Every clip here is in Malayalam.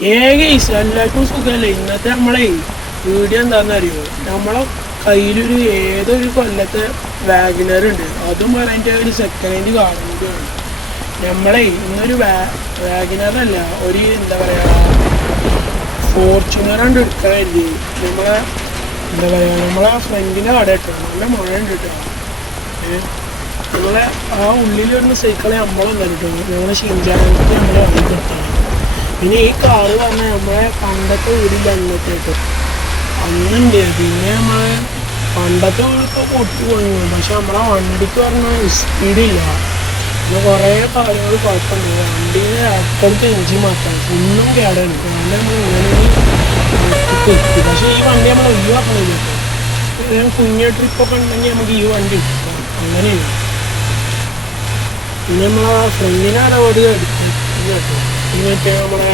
എല്ലാവർക്കും സുഖമല്ലേ? ഇന്നത്തെ നമ്മളെ വീഡിയോ എന്താണെന്നറിയോ? നമ്മളെ കയ്യിലൊരു ഏതൊരു കൊല്ലത്തെ വാഗനർ ഉണ്ട്, അതും പറയാൻ്റെ ഒരു സെക്കൻഡ് ഹാൻഡ് കാറും. നമ്മളെ ഇന്നൊരു വാഗനറല്ല, ഒരു എന്താ പറയുക ഫോർച്യൂണർ കൊണ്ട് എടുക്കണല്ലേ. എന്താ പറയുക നമ്മളെ ഫ്രണ്ടിൻ്റെ കട കേട്ടോ, നല്ല മഴ ഉണ്ട് കേട്ടോ. നമ്മളെ ആ ഉള്ളിൽ വരുന്ന സൈക്കിളെ നമ്മളൊന്നും കേട്ടോ, നമ്മളെ ഷിൻജാനത്ത് നമ്മൾ വാങ്ങി കിട്ടണം. പിന്നെ ഈ കാറ് പറഞ്ഞാൽ നമ്മളെ പണ്ടത്തെ വീടില്ല അങ്ങോട്ടേക്ക് അന്നുണ്ട്. പിന്നെ നമ്മളെ പണ്ടത്തെ വീടിപ്പോൾ പൊട്ടി പോയി, പക്ഷെ നമ്മളെ വണ്ടിക്ക് പറഞ്ഞാൽ സ്പീഡില്ല. പിന്നെ കുറേ കാര്യങ്ങൾ കുഴപ്പമുണ്ട്. വണ്ടീനെ ഇടയ്ക്കിടയ്ക്ക് എഞ്ചിൻ മാറ്റാം, ഒന്നും കേടാണ്. കാരണം നമ്മൾ ഇങ്ങനെ എത്തി. പക്ഷേ ഈ വണ്ടി നമ്മൾ ഒഴിവാക്കണില്ല. കുഞ്ഞ ട്രിപ്പൊക്കെ ഉണ്ടെങ്കിൽ നമുക്ക് ഈ വണ്ടി എടുക്കാം, അങ്ങനെയാണ്. പിന്നെ നമ്മളെ ഫ്രണ്ടിനാണ് ഒരു എടുത്ത് കേട്ടോ. മറ്റേ നമ്മുടെ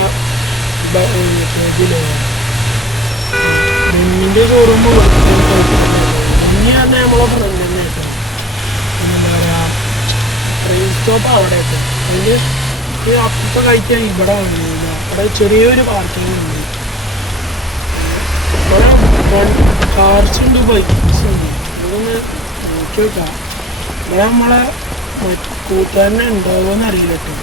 ഇതിലെ ബെന്നിൻ്റെ ഷോറൂമ് ബെന്നി പറഞ്ഞാൽ നമ്മളെ ഫ്രണ്ട് തന്നെ കേട്ടോ. എന്താ പറയുക ട്രെയിൻ സ്റ്റോപ്പ് അവിടെ കേട്ടോ. അതിൻ്റെ ഈ അപ്പുറത്തെ കഴിക്കാൻ ഇവിടെ വന്നില്ല. അവിടെ ചെറിയൊരു പാർക്കിംഗ് ഉണ്ട്. ഇവിടെ കാർസ് ഉണ്ട്, ബൈക്സ് ഉണ്ട്. അതൊന്ന് നോക്കി വെക്കാം. ഇവിടെ നമ്മളെ കൂട്ടുകാരനെ ഉണ്ടാവുമെന്ന് അറിയില്ല കേട്ടോ.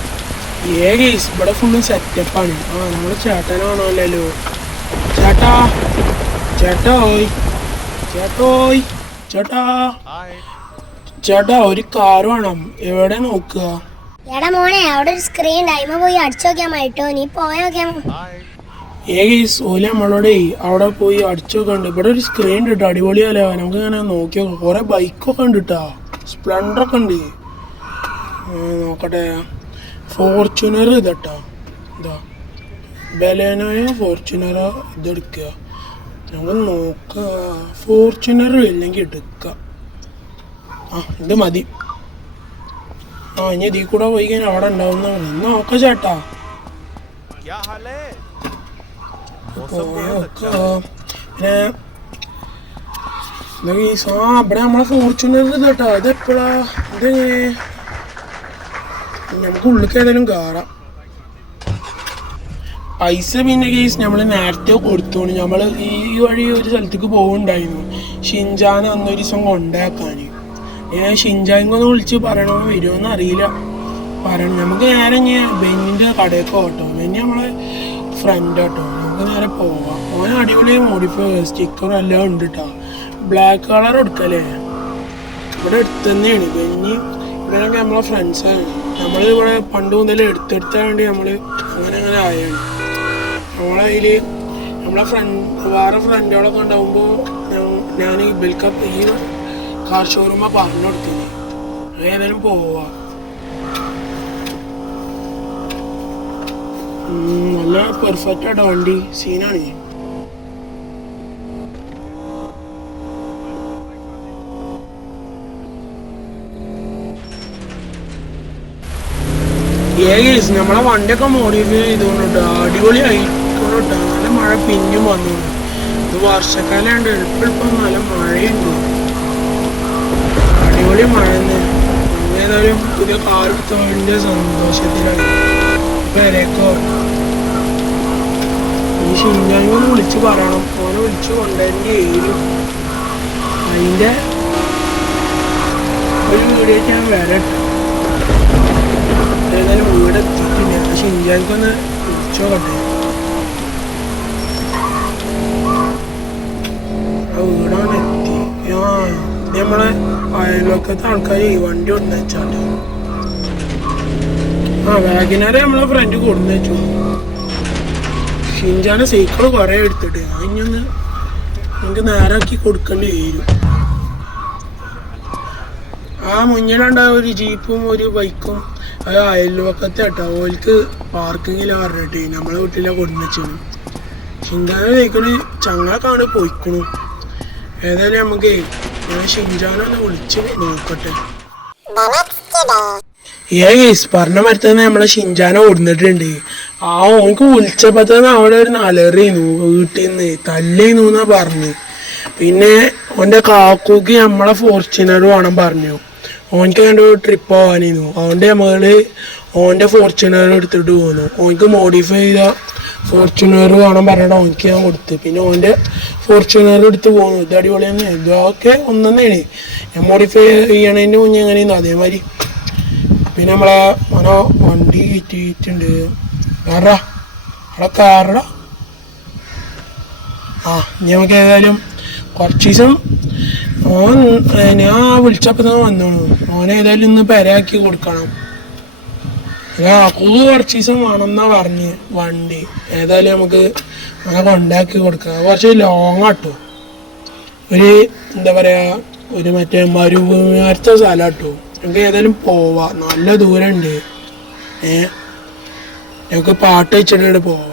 ഗെയ്സ് ഇവിടെ ഫുള്ളും സെറ്റപ്പാണ്. നമ്മളെ ചേട്ടനാണല്ലോ. ചേട്ടാ ചേട്ടോയ് ചേട്ടോയ് ചേട്ടാ ചേട്ടാ ഒരു കാർ വേണം. എവിടെ നോക്കുക? എടാ മോനെ, അവിടെ ഒരു സ്ക്രീൻ ടൈമ പോയി അടിച്ചു നോക്കിയാ മതിട്ടോ. നീ പോയോക്കിയാ ഗെയ്സ് ഓല് നമ്മളോടെ അവിടെ പോയി അടിച്ചു നോക്കണ്ട്. ഇവിടെ ഒരു സ്ക്രീൻ ഉണ്ട് കേട്ടോ, അടിപൊളിയല്ലേ. നമുക്ക് ഇങ്ങനെ നോക്കി നോക്കാം. കുറെ ബൈക്കൊക്കെ ഉണ്ട് കേട്ടോ, സ്പ്ലെൻഡറൊക്കെ ഉണ്ട്. നോക്കട്ടെ, ഫോർച്യൂണർ ഇതട്ടോ. ഇതാ ബലേനോയോ ഫോർച്യൂണറോ ഇതെടുക്കുക. ഞങ്ങൾ നോക്കുക. ഫോർച്യൂണർ ഇല്ലെങ്കിൽ എടുക്കുക. ഇത് മതി. ഇനി ഇതിൽ കൂടെ പോയി കഴിഞ്ഞാൽ അവിടെ ഉണ്ടാവുന്ന നോക്കാം ചേട്ടാ. പിന്നെ ഇവിടെ നമ്മളെ ഫോർച്യൂണർ ഇതട്ടോ. ഇതെപ്പോഴാ ഇതെങ്ങനെ നമുക്ക് ഉള്ളിലേക്ക് ഏതായാലും കയറാം. പൈസ പിന്നെ കേസ് നമ്മൾ നേരത്തെ കൊടുത്തോണ്ട് നമ്മൾ ഈ വഴി ഒരു സ്ഥലത്തേക്ക് പോകുന്നുണ്ടായിരുന്നു. ഷിൻജാൻ അന്നൊരു ദിവസം കൊണ്ടാക്കാൻ ഞാൻ ഷിൻജാനൊന്ന് വിളിച്ച് പറയണമെന്ന് വരുമോന്ന് അറിയില്ല. പറയണം നമുക്ക് നേരെ ബെന്നിൻ്റെ കടയൊക്കെ കേട്ടോ. ബെന്നി നമ്മളെ ഫ്രണ്ട് കേട്ടോ. നമുക്ക് നേരെ പോവാം. ഓൻ അടിപൊളി മോഡിഫൈ സ്റ്റിക്കറും എല്ലാം ഉണ്ട് കേട്ടോ. ബ്ലാക്ക് കളർ എടുക്കല്ലേ? ഇവിടെ എടുത്തു തന്നെയാണ് ബെന്നി. ഇവിടെയൊക്കെ നമ്മളെ ഫ്രണ്ട്സാണ്. നമ്മൾ ഇവിടെ പണ്ട് മുതൽ എടുത്തെടുത്താൻ വേണ്ടി നമ്മൾ അങ്ങനെ ആയാണ്. നമ്മളതിൽ നമ്മളെ വേറെ ഫ്രണ്ടുകളൊക്കെ ഉണ്ടാകുമ്പോൾ ഞാൻ ഇവൽക്ക് ഈ കാർ ഷോറൂമ പറഞ്ഞു കൊടുത്തിന് ഏതായാലും പോവാ. നല്ല പെർഫെക്റ്റ് ആട്ടോ വണ്ടി, സീനാണ്. നമ്മളെ വണ്ടിയൊക്കെ മോഡിഫൈ ചെയ്തോണ്ട് അടിപൊളി ആയിക്കോട്ടോ. നല്ല മഴ പിന്നും വന്നു. ഇത് വർഷക്കാലമുണ്ട്, എളുപ്പം നല്ല മഴയുണ്ട്, അടിപൊളി മഴ തന്നെ. ഏതായാലും പുതിയ കാർ എടുത്തതിൻ്റെ സന്തോഷത്തിലാണ് വരേക്കോ. ഈ ഷിൻജാനൊന്ന് വിളിച്ച് പറയണം. ഓനെ വിളിച്ച് കൊണ്ടുവരേണ്ടി വരും. അതിൻ്റെ ഒരു വീഡിയോ ഞാൻ വരട്ടെ. ഏതായാലും വീട് എത്തിയിട്ടില്ല. പക്ഷെ ഇന്ത്യക്കൊന്ന് വിളിച്ചോട്ടെ. ആ വീടാണ് എത്തി. നമ്മളെ അയൽവക്കത്തെ ആൾക്കാർ വണ്ടി കൊടുന്ന് വെച്ചാട്ടോ. വാഗനറെ നമ്മളെ ഫ്രണ്ട് കൊടുന്ന് വെച്ചു. ഷിൻജാനെ സൈക്കിള് കുറേ എടുത്തിട്ട് അതിനൊന്ന് നമുക്ക് നേരാക്കി കൊടുക്കേണ്ടി വരും. മുന്നിലുണ്ടായ ഒരു ജീപ്പും ഒരു ബൈക്കും അത് അയൽവക്കത്തെ കേട്ടോ. ഓൽക്ക് പാർക്കിങ്ങിലാണ് പറഞ്ഞിട്ട് നമ്മളെ വീട്ടിലെ കൊടുന്നുവെച്ചാണ്. ഷിൻജാനെ സൈക്കിള് ചങ്ങാക്കാണ് പോയിക്കണു. ഏതായാലും നമുക്ക് ഞാൻ ഷിൻജാനൊന്ന് വിളിച്ച് നോക്കട്ടെ. പറഞ്ഞ മരത്തന്നെ നമ്മളെ ഷിൻജാനെ കൊടുത്തിട്ടുണ്ട്. ഓനക്ക് വിളിച്ചപ്പോ തന്നെ അവിടെ ഒരു അലറിന്നു, വീട്ടിൽ നിന്ന് തല്ലിന്നു എന്നാ പറഞ്ഞു. പിന്നെ ഓൻ്റെ കാക്കൂക്ക് നമ്മളെ ഫോർച്യൂണർ വേണം പറഞ്ഞു. ഓനക്ക് കണ്ട ട്രിപ്പ് പോകാനിരുന്നു. അതുകൊണ്ട് നമ്മള് ഓൻ്റെ ഫോർച്യൂണർ എടുത്തിട്ട് പോന്നു. ഓനക്ക് മോഡിഫൈ ചെയ്ത ഫോർച്യൂണർ വേണം പറഞ്ഞിട്ട് ഓനിക്ക് ഞാൻ കൊടുത്ത്. പിന്നെ ഓൻ്റെ ഫോർച്യൂണർ എടുത്ത് പോകുന്നു. ഇത് അടിപൊളിയാണ്. ഇതൊക്കെ ഒന്നെന്നാണ് ഞാൻ മോഡിഫൈ ചെയ്യണതിൻ്റെ മുന്നേ എങ്ങനെയെന്ന് അതേമാതിരി. പിന്നെ നമ്മളെ മനോ വണ്ടി കയറ്റിയിട്ടുണ്ട്. കാറാ അവിടെ കാറടാ. ഇനി നമുക്ക് ഏതായാലും കുറച്ച് ദിവസം ഓൻ ഞാൻ വിളിച്ചപ്പോൾ തന്നെ വന്നോളൂ. ഓനേതായാലും ഇന്ന് പെരയാക്കി കൊടുക്കണം. കുറച്ച് ദിവസം വേണമെന്നാ പറഞ്ഞ് വണ്ടി. ഏതായാലും നമുക്ക് അങ്ങനെ കൊണ്ടാക്കി കൊടുക്കാം. കുറച്ച് ലോങ് ആട്ടോ. ഒരു എന്താ പറയുക, ഒരു മറ്റേ മരുഭൂമിത്തെ സ്ഥലം ആട്ടോ. നമുക്ക് ഏതായാലും പോവാം. നല്ല ദൂരമുണ്ട്. ഞങ്ങൾക്ക് പാട്ട് വെച്ചിട്ട് പോവാം.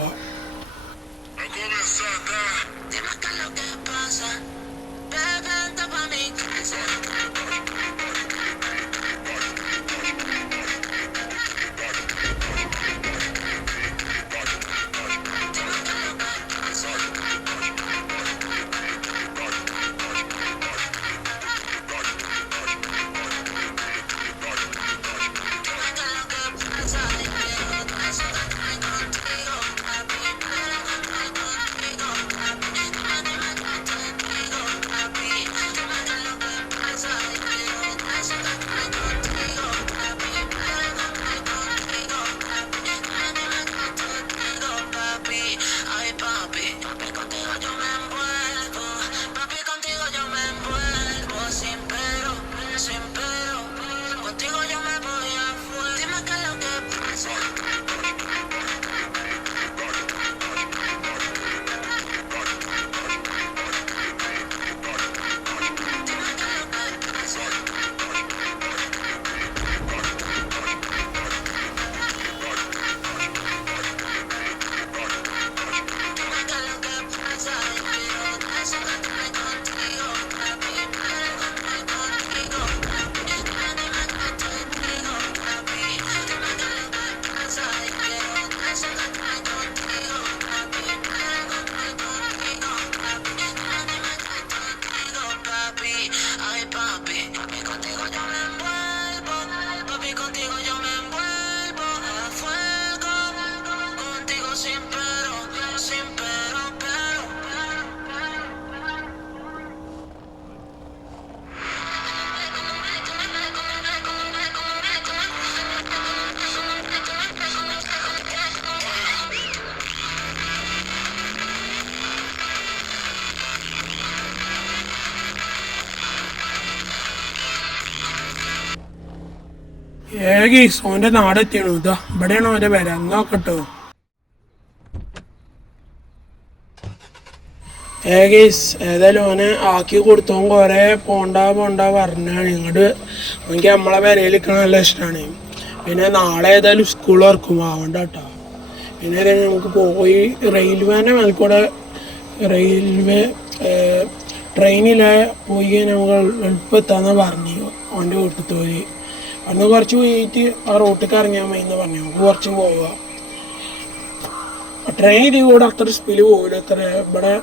ഗീസ് ഓൻ്റെ നാടെത്തിയാണോ? ഇതാ ഇവിടെയാണോ ഓൻ്റെ പേര? നോക്കട്ടോ. ഗീസ് ഏതായാലും ഓനെ ആക്കി കൊടുത്തോ. കുറെ പോണ്ട പറഞ്ഞാണ്. ഇങ്ങോട്ട് എനിക്ക് നമ്മളെ പേരയിൽ നിൽക്കണ നല്ല ഇഷ്ടമാണ്. പിന്നെ നാളെ ഏതായാലും സ്കൂൾ തുറക്കും ആവണ്ട കേട്ടോ. പിന്നെ ഏതായാലും നമുക്ക് പോയി റെയിൽവേൻ്റെ മേൽക്കൂടെ ട്രെയിനിലെ പോയി നമുക്ക് എളുപ്പത്താന്ന് പറഞ്ഞു ഓൻ്റെ വീട്ടിൽ. അന്ന് കുറച്ച് പോയിട്ട് ആ റോട്ടിലേക്ക് ഇറങ്ങിയാൽ മതി എന്ന് പറഞ്ഞു. നമുക്ക് കുറച്ച് പോവുക. ട്രെയിൻ ഇതിൽ കൂടെ അത്ര സ്പീഡ് പോകില്ല. അത്ര ഇവിടെ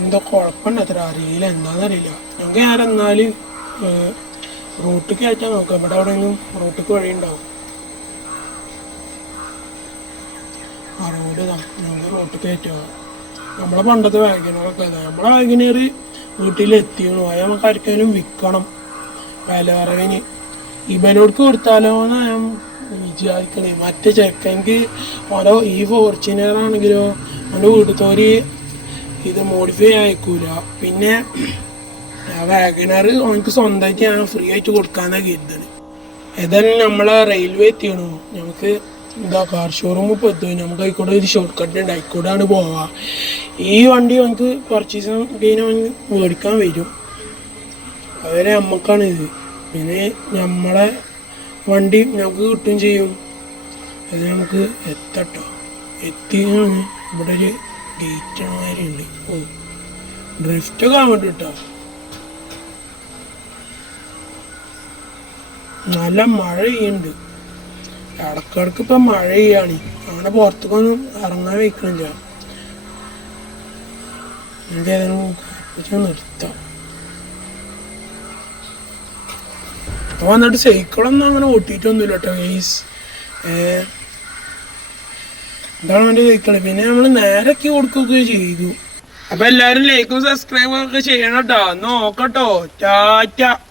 എന്തോ കുഴപ്പമുണ്ട്. അത്ര അറിയില്ല, എന്താണെന്നറിയില്ല. നമുക്ക് ഞാനെന്നാൽ റോട്ടിലേക്ക് കയറ്റാൻ നോക്കാം. ഇവിടെ എവിടെയെങ്കിലും റോട്ടിലേക്ക് വഴി ഉണ്ടാവും. ആ റോഡ് ഇതാ. നമ്മൾ റോട്ടിലേക്ക് കയറ്റുക. നമ്മളെ പണ്ടത്തെ വാഗനറൊക്കെ അതാ. നമ്മളെ വാഗനർ വീട്ടിലെത്തിയണു. അത് നമുക്ക് ആർക്കെങ്കിലും വിൽക്കണം വില കുറവിന്. ഇവനോടക്ക് കൊടുത്താലോന്ന് ഞാൻ വിചാരിക്കണേ. മറ്റേ ചെക്കൻക്ക് ഓരോ ഈ ഫോർച്യൂണർ ആണെങ്കിലോ അവൻ്റെ വീട്ടിലത്തോര് ഇത് മോഡിഫൈ അയക്കൂല. പിന്നെ വാഗനർ അവനക്ക് സ്വന്തമായിട്ട് ഞാൻ ഫ്രീ ആയിട്ട് കൊടുക്കാന്നാണ് കരുതണ്. ഏതായാലും നമ്മളെ റെയിൽവേ എത്തിയണു. നമുക്ക് എന്താ കാർ ഷോറൂമിൽ ഇപ്പോൾ എത്തും. നമുക്ക് ആയിക്കോട്ടെ ഒരു ഷോർട്ട് കട്ട് ഉണ്ട്, ആയിക്കോട്ടാണ് പോവാ. ഈ വണ്ടി നമുക്ക് കുറച്ച് ദിവസം കഴിഞ്ഞാൽ അവന് മേടിക്കാൻ വരും. അതുവരെ നമ്മക്കാണ് ഇത്. പിന്നെ നമ്മളെ വണ്ടി നമുക്ക് കിട്ടുകയും ചെയ്യും. അത് നമുക്ക് എത്തട്ടോ. എത്തിയാണ് ഇവിടെ ഒരു ഗേറ്റ് മാതിരിയുണ്ട്. ഡ്രിഫ്റ്റൊക്കെ ആവാൻ കേട്ടോ. നല്ല മഴ പെയ്യുന്നുണ്ട്. ഇടക്കിടക്ക് ഇപ്പം മഴ പെയ്യാണ്. അങ്ങനെ പുറത്തേക്കൊന്നും ഇറങ്ങാൻ വയ്ക്കണില്ല. എനിക്ക് ഏതായാലും നിർത്താം. വന്നിട്ട് സൈക്കിളൊന്നും അങ്ങനെ ഓട്ടിയിട്ടൊന്നുമില്ല കേട്ടോ ഗൈസ്. ഇതാണ് അവന്റെ സൈക്കിള്. പിന്നെ നമ്മൾ നേരൊക്കെ കൊടുക്കുകയൊക്കെ ചെയ്തു. അപ്പൊ എല്ലാരും ലൈക്കും സബ്സ്ക്രൈബും ഒക്കെ ചെയ്യണം കേട്ടോ. നോക്കട്ടോ. ടാറ്റ.